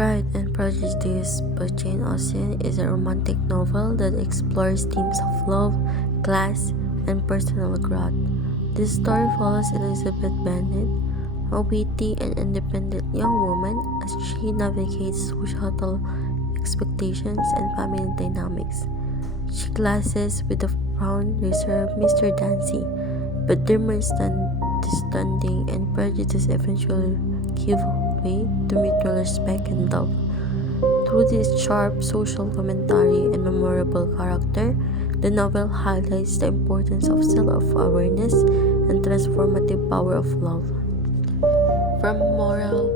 Pride and Prejudice by Jane Austen is a romantic novel that explores themes of love, class, and personal growth. This story follows Elizabeth Bennet, a witty and independent young woman, as she navigates societal expectations and family dynamics. She clashes with the proud, reserved Mr. Darcy, but their understanding and prejudice eventually give way to mutual respect and love. Through this sharp social commentary and memorable character, the novel highlights the importance of self-awareness and transformative power of love. From moral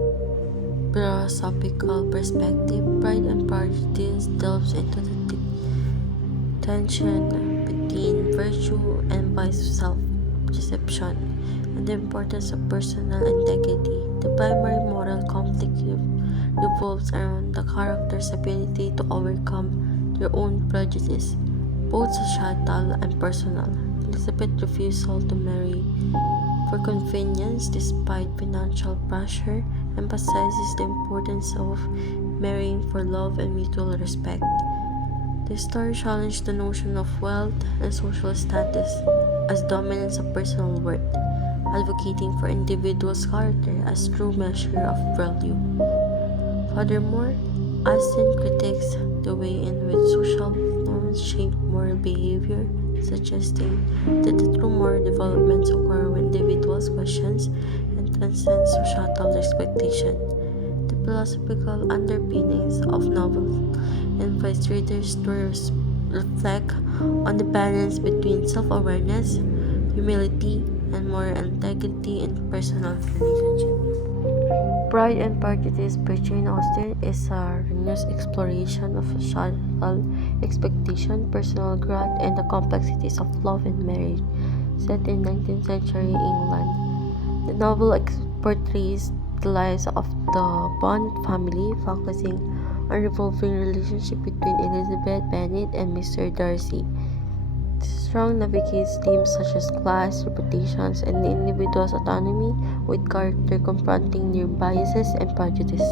philosophical perspective, Pride and Prejudice delves into the deep tension between virtue and vice, self-deception, and the importance of personal integrity. The primary moral conflict revolves around the character's ability to overcome their own prejudice, both societal and personal. Elizabeth's refusal to marry for convenience despite financial pressure emphasizes the importance of marrying for love and mutual respect. The story challenged the notion of wealth and social status as dominance of personal worth, advocating for individuals' character as true measure of value. Furthermore, Austen critiques the way in which social norms shape moral behavior, suggesting that the true moral developments occur when individuals question and transcend societal expectation. The philosophical underpinnings of novel invite readers to reflect on the balance between self-awareness, humility, and moral integrity in personal relationships. Pride and Prejudice by Jane Austen is a renewed exploration of societal expectation, personal growth, and the complexities of love and marriage, set in 19th century England. The novel portrays the lives of the Bond family, focusing on revolving relationship between Elizabeth Bennet and Mr. Darcy. The strong navigates themes such as class, reputations, and the individual's autonomy, with character confronting their biases and prejudice.